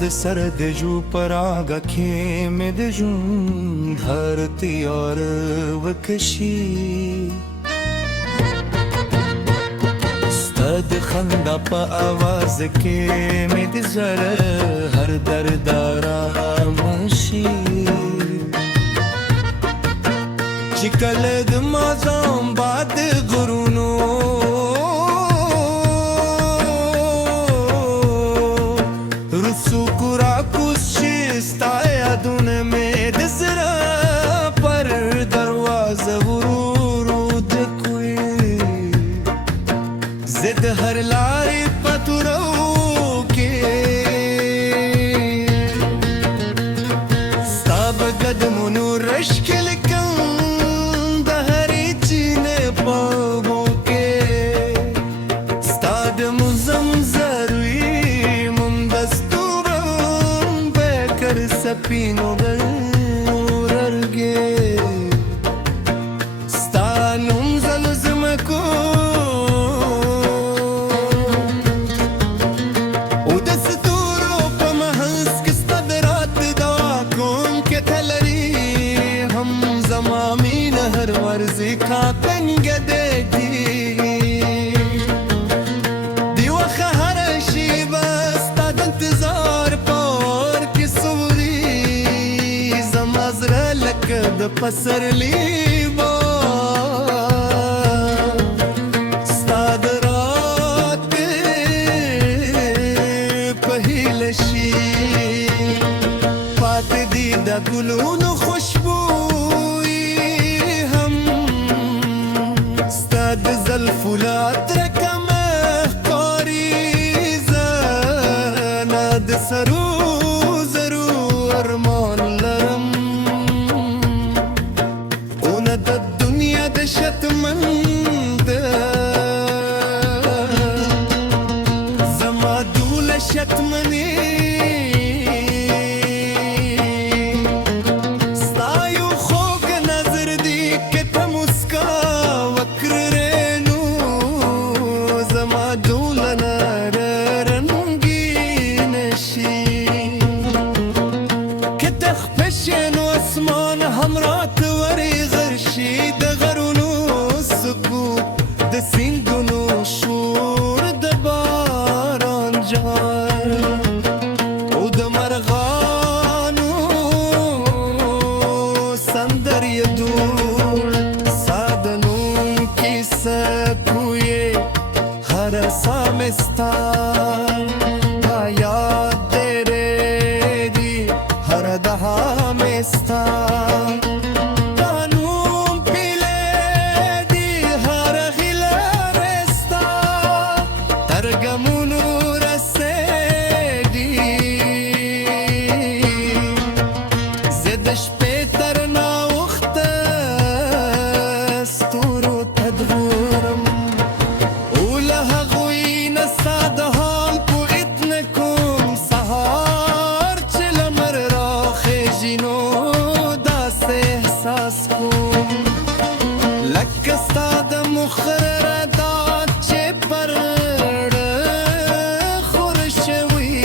د سر د جو پراغ کې مې د ژوند धरती اور وکشي ستاد خندا په आवाज کې مې د زړه هر درد آرامشي چې کله د مازام باد غرونو زد هر لارې پتورو کې ستا به قدمونو رشک لیکم د هرې چینې په اوبو کې ستا د منظم زروي مندستورم بکر سپینو وررګې ستا نوم زلزمکو هر ورزی کاتن گدگی دی وخه هر شی بستاد انتظار پار کی سوری زمازر لک د پسر لیبا ستاد رات پهیل شی پات دی د ګلونو خوشبو زلفولات رکم اخکاری زانا د سرو زرو ارمان لرم اونا د دنیا د شتمند زما دول شتمنی اسمان همرات وری غرشي د غرونو سکوت د سیندونو شور د باران جار او د مرغانو سندر یدور سادنون کی سکوی هر سامستان یاد دیری هر دها تانوم پیله دی هر غیله رستا ترگمونو رسیدی زدش پیتر ناوخت ستورو تدورم اولها غوی نساد حال پو اتنکم سهار چلمر را خیجینو لکه ستا د مخرر داد چې پر خور شوي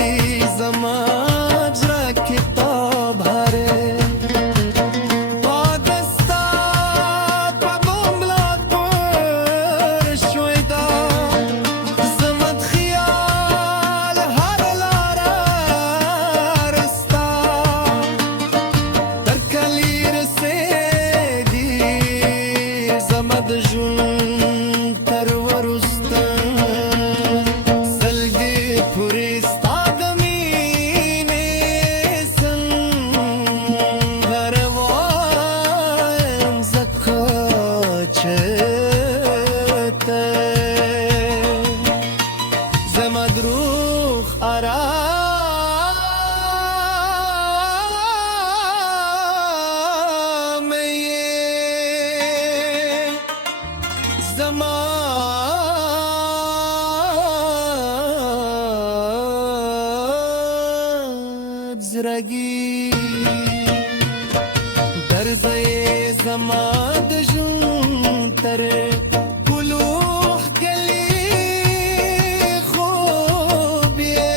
زما جرا کتاب هره باد ستا په بوملات پر شوی دا زما د خیال هر لاره رستا در کلی د ژوند تر وروستن سلګي پورې ستا د مینې سندر وایم ځکه چې ته زما دروغ زما زرګي درد زما د ژوند تر ګلوخ کلی خوب یې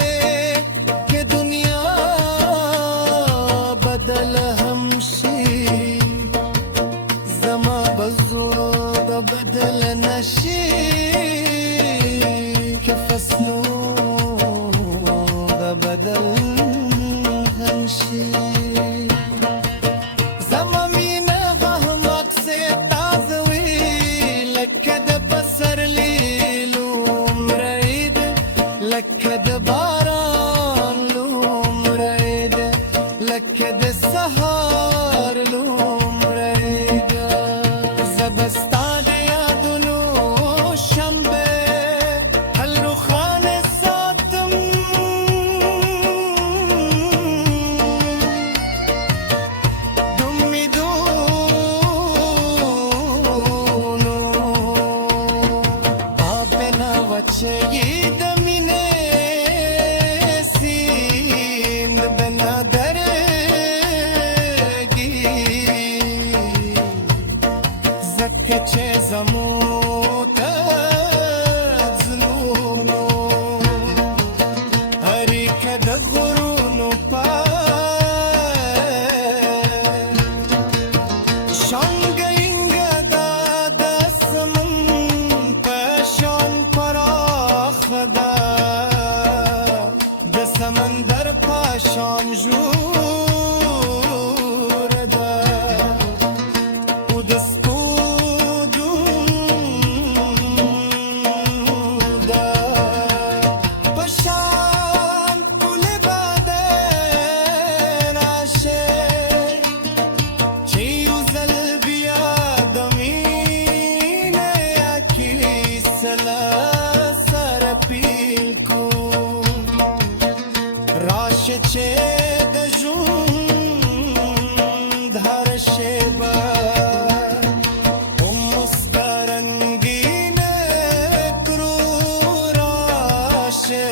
کې دنیا مسنودة بدل هالشي زمامينا ههمك ستعزوي لك ده بسر لي لوم رايد لك ده باران لوم رايد لك ده السهر لوم رايد زبستان يا دنو شنبه هالرخان الساتم دمي دونو بابنا وچه دمينه سيند بنا درگی زکه چه زموت زلونو هری که ده غرونو پای شانگینگ دا دستمون پشان پراخ دا ده سمندر پشان جور دا و دستودون دا پشان پول بدن عشق چیو زلبیا دمینه یکی سلا سر پیل کن راشه چه دجون دهر شبا مسکرنگینه کرو راشه